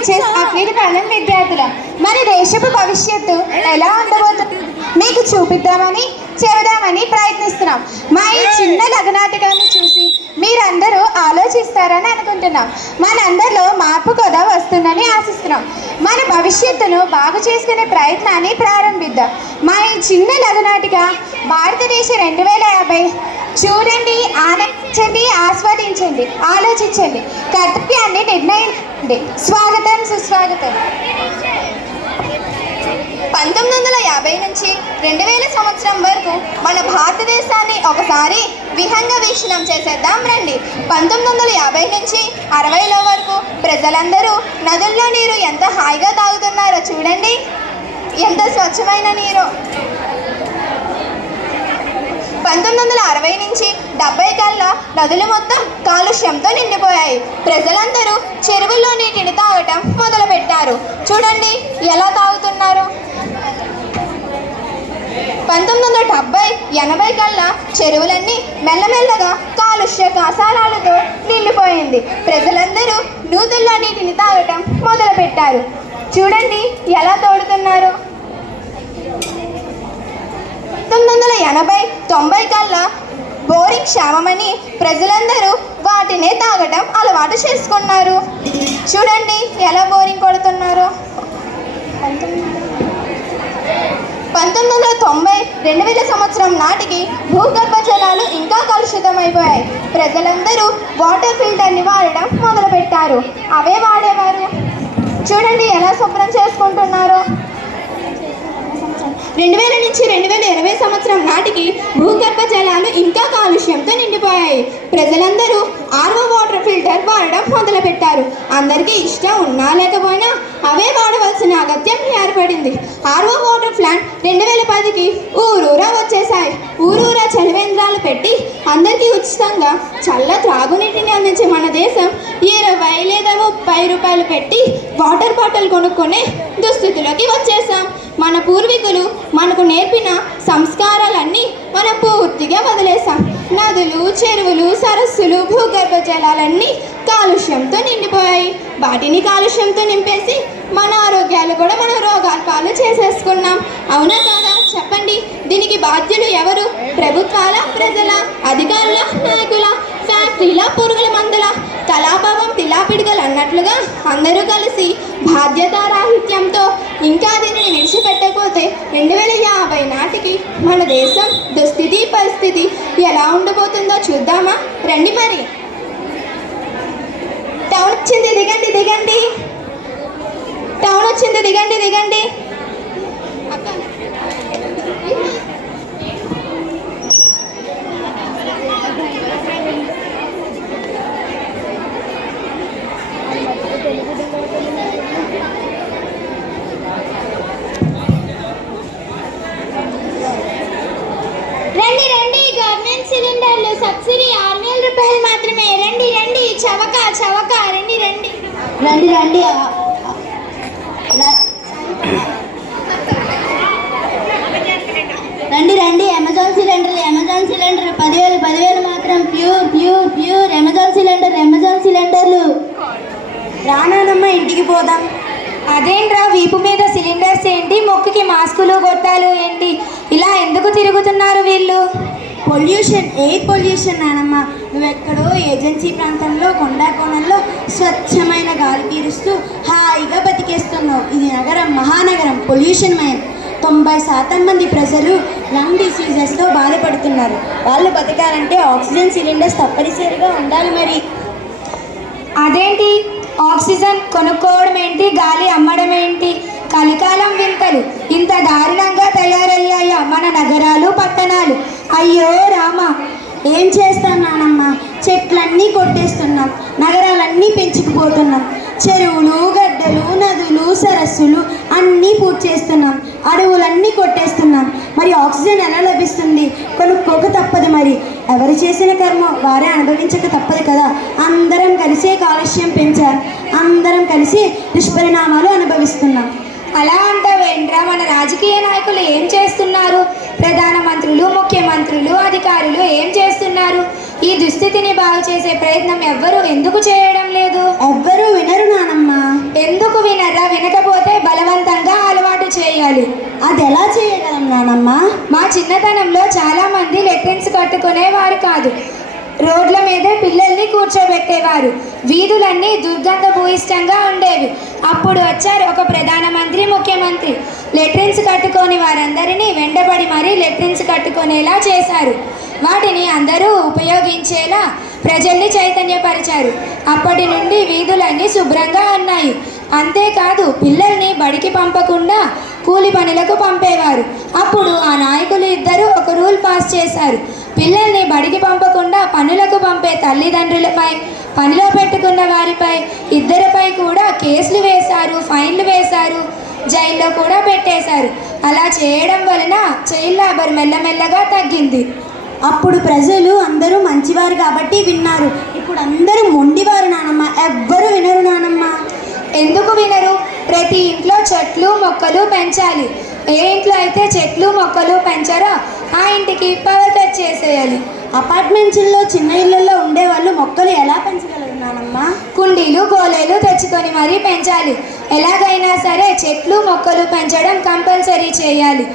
Benches అగ్నిటి కాలం విద్యార్థులం. మన దేశపు భవిష్యత్తు ఎలా ఉండబోతుంది మీకు చూపిద్దామని చెబుదామని ప్రయత్నిస్తున్నాం. మా ఈ చిన్న లఘునాటకాన్ని చూసి మీరందరూ ఆలోచిస్తారని అనుకుంటున్నాం. మనందరిలో మార్పు కూడా వస్తుందని ఆశిస్తున్నాం. మన భవిష్యత్తును బాగు చేసుకునే ప్రయత్నాన్ని ప్రారంభిద్దాం. మా ఈ చిన్న లఘునాటిక భారతదేశ 2050 చూడండి, ఆనందించండి, ఆస్వాదించండి, ఆలోచించండి, కర్తవ్యాన్ని నిర్ణయించండి. స్వాగతం, సుస్వాగతం. 1950 నుంచి 2000 సంవత్సరం వరకు మన భారతదేశాన్ని ఒకసారి విహంగ వీక్షణం చేసేద్దాం రండి. 1950 నుంచి 60లో వరకు ప్రజలందరూ నదుల్లో నీరు ఎంత హాయిగా తాగుతున్నారో చూడండి, ఎంత స్వచ్ఛమైన నీరు. 1960 నుంచి 70 కల్లా నదులు మొత్తం కాలుష్యంతో నిండిపోయాయి. ప్రజలందరూ చెరువుల్లో నీటిని తాగటం మొదలుపెట్టారు. చూడండి ఎలా తాగుతున్నారు. 1970, 80 కల్లా చెరువులన్నీ మెల్లమెల్లగా కాలుష్య కాసారాలతో నిండిపోయింది. ప్రజలందరూ నూతుల్లో నీటిని తాగటం మొదలుపెట్టారు. చూడండి ఎలా తోడుతున్నారు. 1980, 90 కల్లా బోరింగ్ క్షామమని ప్రజలందరూ వాటినే తాగటం అలవాటు చేసుకున్నారు. చూడండి ఎలా బోరింగ్ కొడుతున్నారు. 1990, 2000 సంవత్సరం నాటికి భూగర్భ జలాలు ఇంకా కలుషితమైపోయాయి. ప్రజలందరూ వాటర్ ఫిల్టర్ని వాడడం మొదలుపెట్టారు. అవే వాడేవారు. చూడండి ఎలా శుభ్రం చేసుకుంటున్నారు. 2000 నుంచి 2020 సంవత్సరం నాటికి భూగర్భ జలాలు ఇంకా కాలుష్యంతో నిండిపోయాయి. ప్రజలందరూ ఆర్ఓ వాటర్ ఫిల్టర్ వాడడం మొదలుపెట్టారు. అందరికీ ఇష్టం ఉన్నా లేకపోయినా అవే వాడవలసిన అగత్యం ఏర్పడింది. ఆర్ఓ వాటర్ ప్లాంట్ 2010కి ఊరూరా వచ్చేసాయి. ఊరూరా చలివేంద్రాలు పెట్టి అందరికీ ఉచితంగా చల్ల త్రాగునీటిని అందించే మన దేశం 20 లేదా 30 రూపాయలు పెట్టి వాటర్ బాటిల్ కొనుక్కునే దుస్థితిలోకి వచ్చేసాం. మన పూర్వీకులు మనకు నేర్పిన సంస్కారాలన్నీ మనం పూర్తిగా వదిలేసాం. నదులు, చెరువులు, సరస్సులు, భూగర్భ జలాలన్నీ కాలుష్యంతో నిండిపోయాయి. వాటిని కాలుష్యంతో నింపేసి మన ఆరోగ్యాలు కూడా మనం రోగాల పాలు చేసేసుకున్నాం. అవునా కాదా చెప్పండి. దీనికి బాధ్యులు ఎవరు? ప్రభుత్వాల, ప్రజల, అధికారుల, నాయకుల, ఫ్యాక్టరీల, పురుగుల మందుల? కళాభావం తిలాపిడిగలు అన్నట్లుగా అందరూ కలిసి బాధ్యతారాహిత్యంతో ఇంకా దీనిని విడిచిపెట్టకపోతే 2050 నాటికి మన దేశం దుస్థితి పరిస్థితి ఎలా ఉండబోతుందో చూద్దామా రండి. మరి టౌన్ వచ్చింది, దిగండి దిగండి. టౌన్ వచ్చింది, దిగండి దిగండి. రండి రండి. గవర్నమెంట్ సిలిండర్లు సబ్సిడీ 6,000 రూపాయలు మాత్రమే. రండి రండి. చవక చవక. రండి రండి రండి రండి. రండి రండి. అమెజాన్ సిలిండర్ 10,000 మాత్రం. ప్యూర్ అమెజాన్ సిలిండర్లు. రానానమ్మ ఇంటికి పోదాం. అదేంట్రా వీపు మీద సిలిండర్స్ ఏంటి, మొక్కుకి మాస్కులు గొట్టాలు ఏంటి, ఇలా ఎందుకు తిరుగుతున్నారు వీళ్ళు? పొల్యూషన్, ఎయిర్ పొల్యూషన్ నానమ్మ. నువ్వెక్కడో ఏజెన్సీ ప్రాంతంలో కొండా కోణంలో స్వచ్ఛమైన గాలి పీలుస్తూ హాయిగా బతికేస్తున్నావు. ఇది నగరం, మహానగరం, పొల్యూషన్ మయం. 90% మంది ప్రజలు లంగ్ డిసీజెస్తో బాధపడుతున్నారు. వాళ్ళు బతకాలంటే ఆక్సిజన్ సిలిండర్స్ తప్పనిసరిగా ఉండాలి. మరి అదేంటి ఆక్సిజన్ కొనుక్కోవడం ఏంటి, గాలి అమ్మడం ఏంటి? కలికాలం వింతలు. ఇంత దారుణంగా తయారయ్యాయా మన నగరాలు, పట్టణాలు? అయ్యో రామా, ఏం చేస్తాం నానమ్మ. చెట్లన్నీ కొట్టేస్తున్నాం, నగరాలన్నీ పెంచుకుపోతున్నాం. చెరువులు, గడ్డలు, నదులు, సరస్సులు అన్నీ పూర్తి చేస్తున్నాం. అడవులన్నీ కొట్టేస్తున్నాం. మరి ఆక్సిజన్ ఎలా లభిస్తుంది? కొనుక్కోక తప్పదు. మరి ఎవరు చేసిన కర్మ వారే అనుభవించక తప్పదు కదా. అందరం కలిసే కాలుష్యం పెంచాం. అందరం కలిసి దుష్పరిణామాలు అనుభవిస్తున్నాం. అలా అంటావేంట్రా? మన రాజకీయ నాయకులు ఏం చేస్తున్నారు? ప్రధానమంత్రులు, ముఖ్యమంత్రులు, అధికారులు ఏం చేస్తున్నారు? ఈ దుస్థితిని బాగు చేసే ప్రయత్నం ఎవ్వరూ ఎందుకు చేయడం లేదు? ఎవ్వరూ వినరు నానమ్మ. ఎందుకు? చిన్నతనంలో చాలామంది లెట్రిన్స్ కట్టుకునేవారు కాదు. రోడ్ల మీదే పిల్లల్ని కూర్చోబెట్టేవారు. వీధులన్నీ దుర్గంధభూయిష్టంగా ఉండేవి. అప్పుడు వచ్చారు ఒక ప్రధానమంత్రి, ముఖ్యమంత్రి. లెట్రిన్స్ కట్టుకొని వారందరినీ వెంటబడి మరీ లెట్రిన్స్ కట్టుకునేలా చేశారు. వాటిని అందరూ ఉపయోగించేలా ప్రజల్ని చైతన్యపరిచారు. అప్పటి నుండి వీధులన్నీ శుభ్రంగా ఉన్నాయి. అంతేకాదు పిల్లల్ని బడికి పంపకుండా కూలి పనులకు పంపేవారు. అప్పుడు ఆ నాయకులు ఇద్దరు ఒక రూల్ పాస్ చేశారు. పిల్లల్ని బడికి పంపకుండా పనులకు పంపే తల్లిదండ్రులపై, పనిలో పెట్టుకున్న వారిపై, ఇద్దరిపై కూడా కేసులు వేశారు, ఫైన్లు వేశారు, జైల్లో కూడా పెట్టేశారు. అలా చేయడం వలన చైల్డ్ లేబర్ మెల్లమెల్లగా తగ్గింది. అప్పుడు ప్రజలు అందరూ మంచివారు కాబట్టి విన్నారు. ఇప్పుడు అందరూ మొండివారు నానమ్మ, ఎవ్వరు వినరు నానమ్మ. ఎందుకు వినరు? ప్రతి ఇంట్లో చెట్లు మొక్కలు పెంచాలి. ఏ ఇంట్లో అయితే చెట్లు మొక్కలు పెంచారో ఆ ఇంటికి పవర్ కట్ చేసేయాలి. అపార్ట్మెంట్స్లో చిన్న ఇళ్ళల్లో ఉండేవాళ్ళు మొక్కలు ఎలా పెంచగలరు నానమ్మ? కుండీలు గోళీలు తెచ్చుకొని మరీ పెంచాలి. ఎలాగైనా సరే చెట్లు మొక్కలు పెంచడం కంపల్సరీ చేయాలి.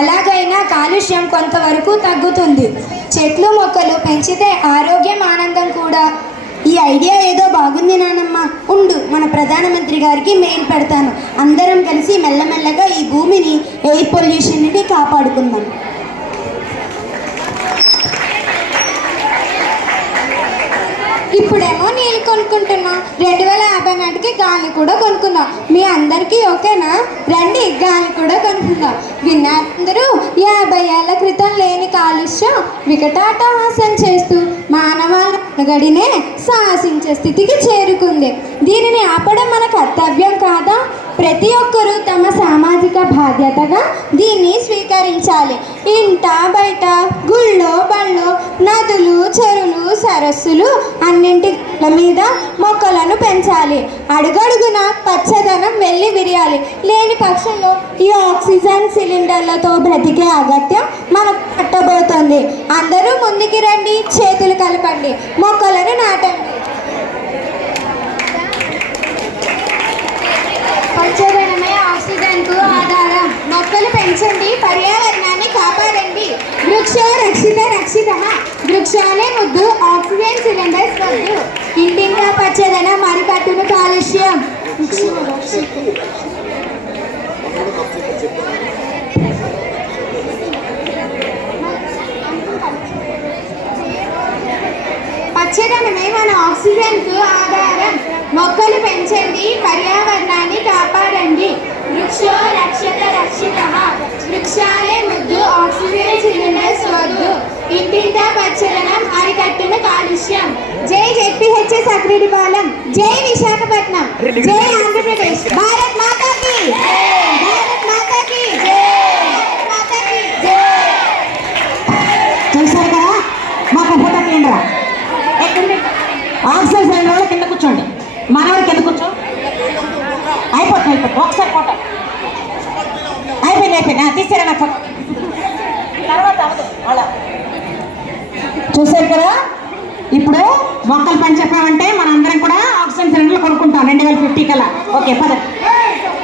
అలాగైనా కాలుష్యం కొంతవరకు తగ్గుతుంది. చెట్లు మొక్కలు పెంచితే ఆరోగ్యం, ఆనందం కూడా. ఈ ఐడియా ఏదో బాగుంది నానమ్మ. ఉండు, మన ప్రధానమంత్రి గారికి మెయిల్ పెడతాను. అందరం కలిసి మెల్లమెల్లగా ఈ భూమిని ఎయిర్ పొల్యూషన్ నుండి కాపాడుకుందాం. ఇప్పుడేమో నీళ్ళు కొనుక్కుంటున్నాం, 2050 నాటికి గాలి కూడా కొనుక్కుందాం. మీ అందరికీ ఓకేనా? రండి గాలి కూడా కొనుక్కుందాం. విన్నారందరూ 50 ఏళ్ల క్రితం లేని కాలుష్యం వికటాటహాసం చేస్తూ మానవాళి గడినే శాసించే స్థితికి చేరుకుంది. దీనిని ఆపడం మన కర్తవ్యం కాదా? ప్రతి ఒక్కరూ తమ సామాజిక బాధ్యతగా దీన్ని స్వీకరించాలి. ఇంట బయట, గుళ్ళో బళ్ళో, నదులు, చెరువులు, సరస్సులు అన్నింటి మీద మొక్కలను పెంచాలి. అడుగడుగున పచ్చదనం వెళ్ళి విరియాలి. లేని పక్షంలో ఈ ఆక్సిజన్ సిలిండర్లతో బ్రతికే అగత్యం మనకు పట్టబోతుంది. అందరూ ముందుకి రండి, చేతులు కలపండి, మొక్కలను నాటండి. పచ్చదనమే ఆక్సిజన్కు ఆధారం. మొక్కలు పెంచండి, పర్యావరణాన్ని కాపాడండి. వృక్షో రక్షిత రక్షిత. వృక్షాలే ముద్దు, ఆక్సిజన్ సిలిండర్స్ వద్దు. ఇంటింటా పచ్చదనం, అరికట్టును కాలుష్యం. పచ్చదనమే మన ఆక్సిజన్కు ఆధారం. మొక్కలు పెంచండి, పర్యావరణాన్ని కాపాడండి. వృక్షో రక్షిత రక్షిత. వృక్షాలే ముద్దు, ఆక్సిజన్ సిలిండర్స్ వద్దు. ఇంటింటా పచ్చదనం, అరికట్టున కాలుష్యం. జై జెడ్పీహెచ్ఎస్ అగ్రిడిపాలెం, జై విశాఖపట్నం, జై ఆంధ్రప్రదేశ్. భారత్ మాతాకి, భారత్ మాతాకి, భారత్ మాతాకి. చూసారు కదా, మాకు ఫోటో తీయండిరా. ఆక్సిజన్ సిలిండర్ కింద కూర్చోండి, మనవాడు కింద కూర్చో. అయిపోతుంది ఒకసారి ఫోటో అయిపోయింది. తీసారా నా ఫోటో తర్వాత అలా. చూసారు కదా, ఇప్పుడు మొక్కలు పని చెప్పామంటే మనందరం కూడా ఆక్సిజన్ సిలిండర్లు కొనుక్కుంటాం 2050 కల్లా. ఓకే పద.